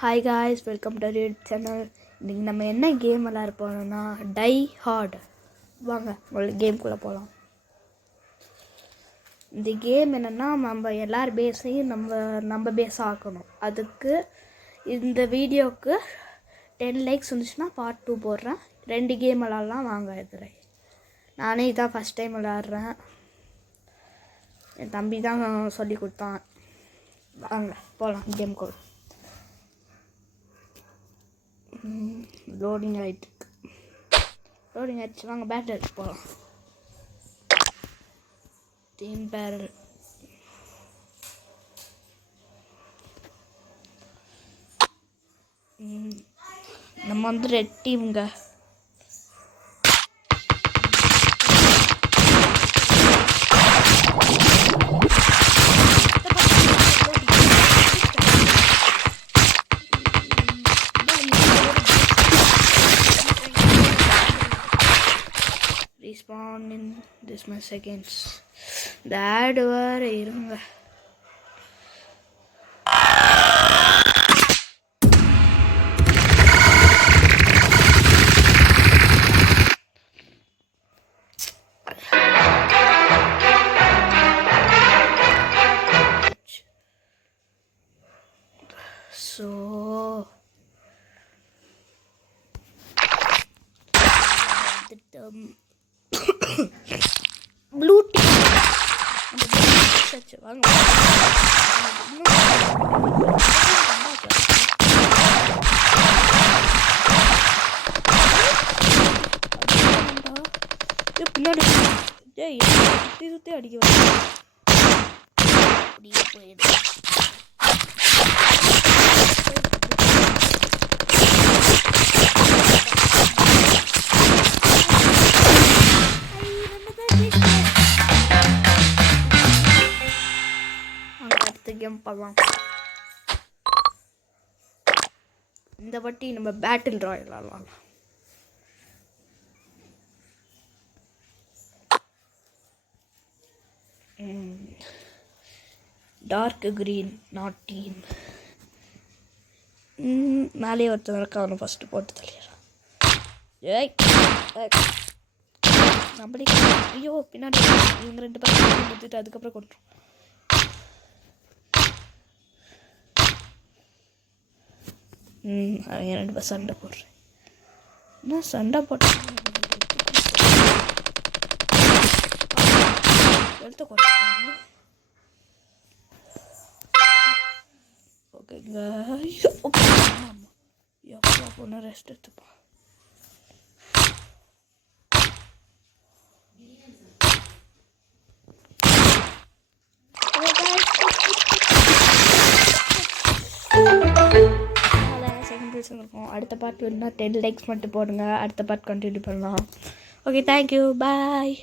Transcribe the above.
Hi guys, welcome to channel. இன்றைக்கி நம்ம என்ன கேம் விளாட போகிறோம்னா டை ஹார்ட். வாங்க கேம்குள்ளே போகலாம். இந்த கேம் என்னென்னா நம்ம எல்லார் பேஸையும் நம்ம பேஸ் ஆக்கணும். அதுக்கு இந்த வீடியோவுக்கு 10 லைக்ஸ் வந்துச்சுன்னா பார்ட் 2 போடுறேன். 2 கேம் விளாட்லாம். வாங்க எதிரே. நானே இதான் ஃபஸ்ட் டைம் விளாட்றேன். என் தம்பி தான் சொல்லி கொடுத்தான். வாங்க போகலாம் கேம்குள்ளே. லோடிங் ஆயிடுச்சு. வாங்க பேட்டரி எடுத்து போகலாம். டீம் பேரல் நம்ம வந்து red டீமுங்க. Respawn in this much seconds. The ad வேற இருங்க. So ப்ளூ டீம் வாங்க. பின்னாடி சுற்றி அடிக்க போயிடுது. கேம் பண்ணலாம். இந்த வாட்டி நம்ம பேட்டில் ராயல் ஆடலாம். Dark green not team. மேலே ஒருத்தர் இருக்க, அவனை ஃபஸ்ட்டு போட்டு தள்ளிடுறான். நம்மளே ஐயோ பின்னாடி இவங்க 2 பேரும் கொடுத்துட்டு அதுக்கப்புறம் கொண்டுரும். அவங்க 2 பேர் சண்டை போடுறேன். என்ன சண்டை போட்டேன்? எழுத்த குறைச்சாங்க. ஓகேங்க. எப்போ பொண்ணு ரெஸ்ட் எடுத்துப்போம். இருக்கும். அடுத்த பார்ட் வேணுன்னா 10 லைக்ஸ் மட்டும் போடுங்க. அடுத்த பார்ட் கண்டினியூ பண்ணலாம். ஓகே, தேங்க்யூ, பாய்.